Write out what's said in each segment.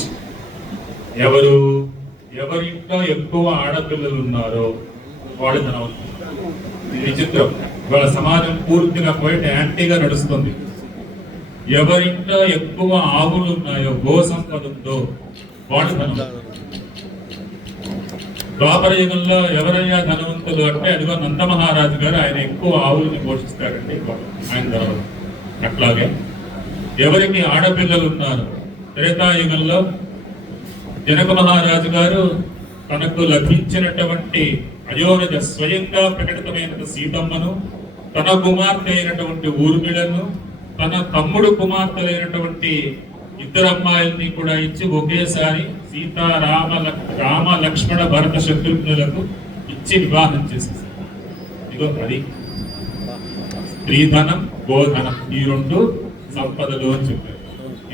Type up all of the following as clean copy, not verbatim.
Next ఎవరింట్లో ఎక్కువ ఆడపిల్లలు ఉన్నారో వాళ్ళు ధనవంతులు. ఇది విచిత్రం. ఇవాళ సమాజం పూర్తిగా బయట యాంటీగా నడుస్తుంది. ఎవరింట్లో ఎక్కువ ఆవులు ఉన్నాయో, గో సంపద ఉందో వాళ్ళు ధనవంతులు. ద్వాపర యుగంలో ఎవరయ్యా ధనవంతులు అంటే అదిగో నందమహారాజు గారు, ఆయన ఎక్కువ ఆవుల్ని పోషిస్తారండి, ఆయన ధనవంతులు. అట్లాగే ఎవరికి ఆడపిల్లలు ఉన్నారు, త్రేతాయుగంలో జనక మహారాజు గారు తనకు లభించినటువంటి అయోనిజ స్వయంగా ప్రకటితమైన సీతమ్మను, తన కుమార్తె అయినటువంటి ఊర్మిళను, తన తమ్ముడు కుమార్తెలైనటువంటి ఇద్దరు అమ్మాయిల్ని కూడా ఇచ్చి ఒకేసారి రామ లక్ష్మణ భరత శత్రుఘ్నులకు ఇచ్చి వివాహం చేసేసారు. ఇదో అది స్త్రీధనం, గోధనం, ఈ రెండు సంపదలు అని చెప్పారు.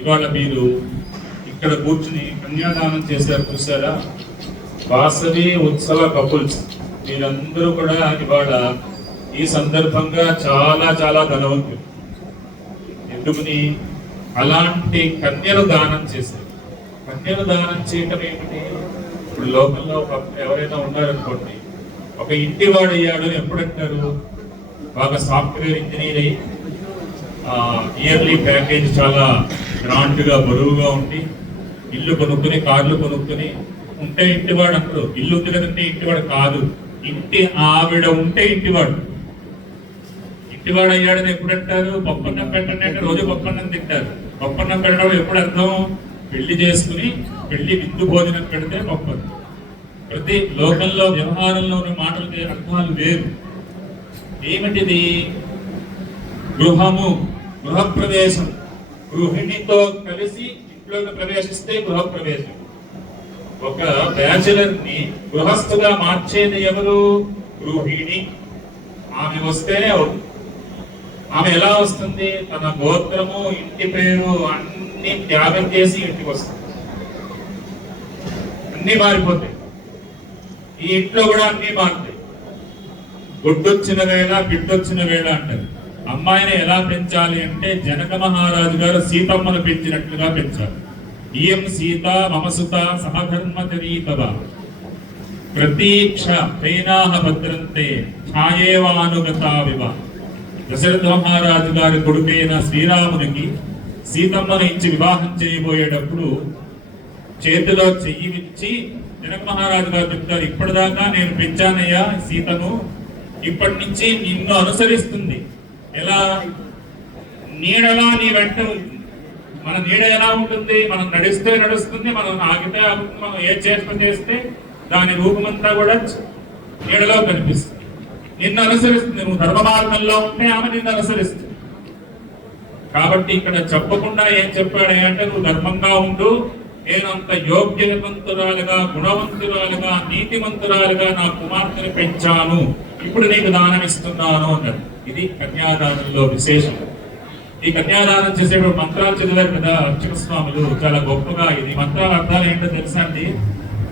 ఇవాళ మీరు ఇక్కడ కూర్చుని కన్యాదానం చేశారు చూసారా, వాసవి ఉత్సవ కపుల్స్ మీరందరూ కూడా ఇవాళ ఈ సందర్భంగా చాలా చాలా ధనవంతులు. ఎందుకని అలాంటి కన్యలు దానం చేశారు. కన్యలు దానం చేయటం ఏమిటి? ఇప్పుడు లోకల్లో ఎవరైనా ఉన్నారనుకోండి, ఒక ఇంటి వాడు అయ్యాడు ఎప్పుడంటారు, బాగా సాఫ్ట్వేర్ ఇంజనీర్ అయ్యి ఇయర్లీ ప్యాకేజ్ చాలా గ్రాండ్ గా బరువుగా ఉండి ఇల్లు కొనుక్కుని కార్లు కొనుక్కుని ఉంటే ఇంటివాడు అంటారు. ఇల్లు ఉంది కదంటే ఇంటివాడు కాదు, ఇంటి ఆవిడ ఉంటే ఇంటివాడు. ఇంటివాడు అయ్యాడని ఎప్పుడంటారు? పప్పన్నం పెట్టండి అంటే రోజు పప్పన్నం తింటారు. పప్పన్నం పెట్టడం ఎప్పుడు అర్థం? పెళ్లి చేసుకుని పెళ్లి విందు భోజనం పెడితే పప్పన్నం. ప్రతి లోకంలో వ్యవహారంలో ఉన్న మాటలకి అర్థాలు వేరు. ఏమిటిది? గృహము, గృహప్రవేశం. గృహిణితో కలిసి ఇంట్లోకి ప్రవేశిస్తే గృహప్రవేశం. ఒక బ్యాచులర్ ని గృహస్థుగా మార్చేది ఎవరు? గృహిణి. ఆమె వస్తేనే అవుతుంది. ఆమె ఎలా వస్తుంది? తన గోత్రము, ఇంటి పేరు అన్ని త్యాగం చేసి ఇంటికి వస్తుంది. అన్ని మారిపోతాయి. ఈ ఇంట్లో కూడా అన్ని మారుతాయి. గుడ్డొచ్చిన వేళ బిడ్డొచ్చిన వేళ అంటారు. అమ్మాయిని ఎలా పెంచాలి అంటే జనక మహారాజు గారు సీతమ్మను పెంచినట్లుగా పెంచాలి. ఇయం సీత మమసుత సహధర్మచరీతవ ప్రతీక్ష తైనాహ భద్రంతే ఛాయేవానుగతావివ. దశరథ మహారాజు గారి కొడుకైన శ్రీరామునికి సీతమ్మను ఇచ్చి వివాహం చేయబోయేటప్పుడు చేతిలో చెయ్యి ఇచ్చి జనక మహారాజు గారు చెప్తారు, ఇప్పటిదాకా నేను పెంచానయ్యా సీతను, ఇప్పటి నుంచి నిన్ను అనుసరిస్తుంది. ఎలా? నీడలా నీ వెంట ఉంటుంది. మన నీడ ఎలా ఉంటుంది? మనం నడిస్తే నడుస్తుంది, మనం ఆగితే ఆగుతుంది, మనం ఏ చేష్ట చేస్తే దాని రూపమంతా కూడా నీడలో కనిపిస్తుంది. నిన్ను అనుసరిస్తుంది. నువ్వు ధర్మ మార్గంలో ఉంటే ఆమె నిన్ను అనుసరిస్తుంది. కాబట్టి ఇక్కడ చెప్పకుండా ఏం చెప్పాడు అంటే, నువ్వు ధర్మంగా ఉండు, నేను అంత యోగ్యవంతురాలుగా, గుణవంతురాలుగా, నీతివంతురాలుగా నా కుమార్తెను పెంచాను, ఇప్పుడు నీకు దానం ఇస్తున్నాను అన్నాడు. ఇది కన్యాదానంలో విశేషం. ఈ కన్యాదానం చేసేటప్పుడు మంత్రాలు చదివారు కదా అర్చక స్వాములు, చాలా గొప్పగా. ఇది మంత్రాల అర్థాలు ఏంటో తెలుసా అండి?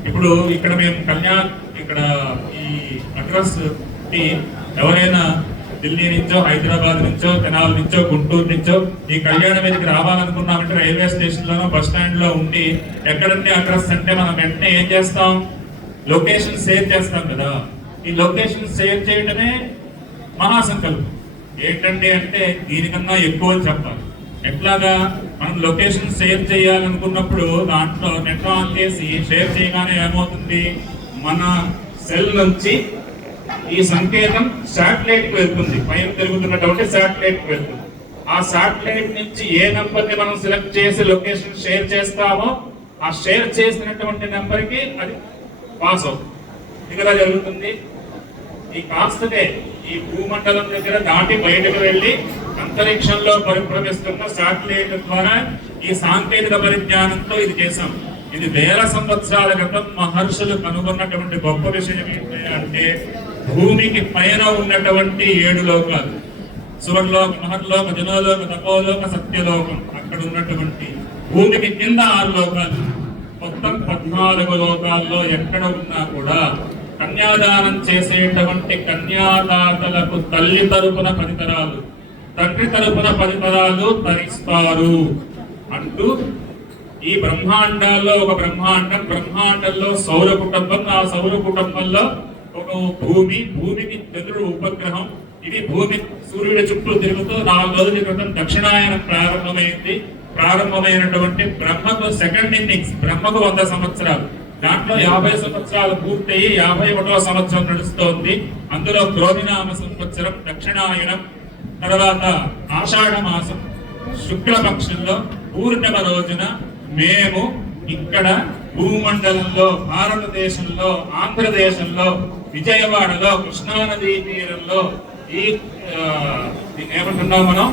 ఇప్పుడు ఇక్కడ మేము ఇక్కడ ఈ అడ్రస్ ఎవరైనా ఢిల్లీ నుంచో, హైదరాబాద్ నుంచో, తెనాలి నుంచో, గుంటూరు నుంచో ఈ కళ్యాణం మీదకి రావాలనుకున్నామంటే రైల్వే స్టేషన్ లోనో బస్ స్టాండ్ లో ఉండి ఎక్కడంటే అడ్రస్ అంటే మనం వెంటనే ఏం చేస్తాం? లొకేషన్ షేర్ చేస్తాం కదా. ఈ లొకేషన్ షేర్ చేయడమే మహాసంకల్పం. ఏంటండి అంటే దీనికన్నా ఎక్కువ చెప్పాలి. ఎట్లాగా? మనం లొకేషన్ షేర్ చేయాలనుకున్నప్పుడు దాంట్లో నెట్ ఆన్ చేసి షేర్ చేయగానే ఏమవుతుంది? మన సెల్ నుంచి ఈ సంకేతం శాటిలైట్ కి వెళ్తుంది. పైన తిరుగుతున్నటువంటి శాటిలైట్ కి వెళ్తుంది. ఆ శాటిలైట్ నుంచి ఏ నెంబర్ ని మనం సెలెక్ట్ చేసి లొకేషన్ షేర్ చేస్తామో ఆ షేర్ చేసినటువంటి నెంబర్ కి అది పాస్ అవుతుంది. ఇక్కడ జరుగుతుంది. ఈ కాస్తనే ఈ భూమండలం దగ్గర దాటి బయటకు వెళ్లి అంతరిక్షంలో పరిభ్రమిస్తున్న శాటిలైట్ ద్వారా ఈ సాంకేతిక పరిజ్ఞానంతో ఇది చేశాం. ఇది వేల సంవత్సరాల క్రితం మహర్షులు కనుగొన్నటువంటి గొప్ప విషయం ఏంటంటే, భూమికి పైన ఉన్నటువంటి 7 లోకాలు, సువర్లోక, మహర్లోక, జనోలోక, తపోలోక, సత్యలోకం, అక్కడ ఉన్నటువంటి భూమికి కింద 6 లోకాలు, మొత్తం 14 లోకాల్లో ఎక్కడ ఉన్నా కూడా కన్యాదానం చేసేటువంటి కన్యాదాతలకు తల్లి తరపున 10 తరాలు, తండ్రి తరపున 10 తరాలు తరిస్తారు అంటూ ఈ బ్రహ్మాండాల్లో ఒక బ్రహ్మాండం, బ్రహ్మాండంలో సౌర కుటుంబం, ఆ సౌర కుటుంబంలో ఒక భూమికి చంద్రుడు ఉపగ్రహం. ఇది భూమి సూర్యుడి చుట్టూ తిరుగుతూ 4 రోజుల క్రితం దక్షిణాయనం ప్రారంభమైనటువంటి బ్రహ్మకు సెకండ్ ఇన్నింగ్స్. బ్రహ్మకు 100 సంవత్సరాలు, దాంట్లో 50 సంవత్సరాలు పూర్తయి 51వ సంవత్సరం నడుస్తోంది. అందులో క్రోధినామ సంవత్సరం దక్షిణాయనం, తర్వాత ఆషాఢ మాసం శుక్లపక్షంలో పూర్ణిమ రోజున మేము ఇక్కడ భూమండలంలో, భారతదేశంలో, ఆంధ్రదేశంలో, విజయవాడలో, కృష్ణానదీ తీరంలో ఈ ఏమంటున్నాం మనం,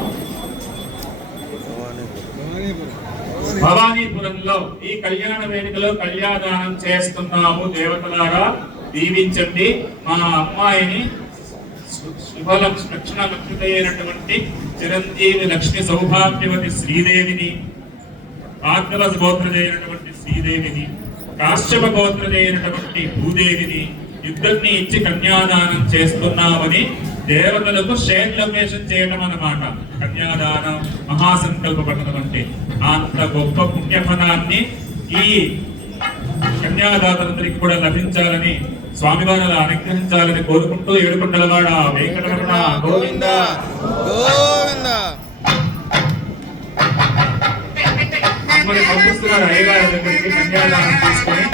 భవానీపురంలో ఈ కళ్యాణ వేదికలో కళ్యాణదానం చేస్తున్నాము. దేవతలారా దీవించండి. మా అమ్మాయిని లక్షణ లక్షితైనటువంటి చిరంజీవి లక్ష్మి సౌభాగ్యవతి శ్రీదేవిని, ఆగ్రవ గోత్రదైనటువంటి శ్రీదేవిని, కాశ్యప గోత్రదైనటువంటి భూదేవిని ఇద్దరిని ఇచ్చి కన్యాదానం చేస్తున్నామని దేవతలకు షేర్ లొకేషన్ చేయడం అన్నమాట. కన్యాదానం మహాసంకల్ప పఠనం అంటే అంత గొప్ప పుణ్యఫలాన్ని ఈ కన్యాదాతలందరికీ కూడా లభించాలని, స్వామివారు అలా అనుగ్రహించాలని కోరుకుంటూ ఏడుకొండలవాడ వెంకటరమణ గోవింద గోవింద పంపిస్తున్నారు అయ్యగారి దగ్గరికి కన్యాదానం తీసుకొని.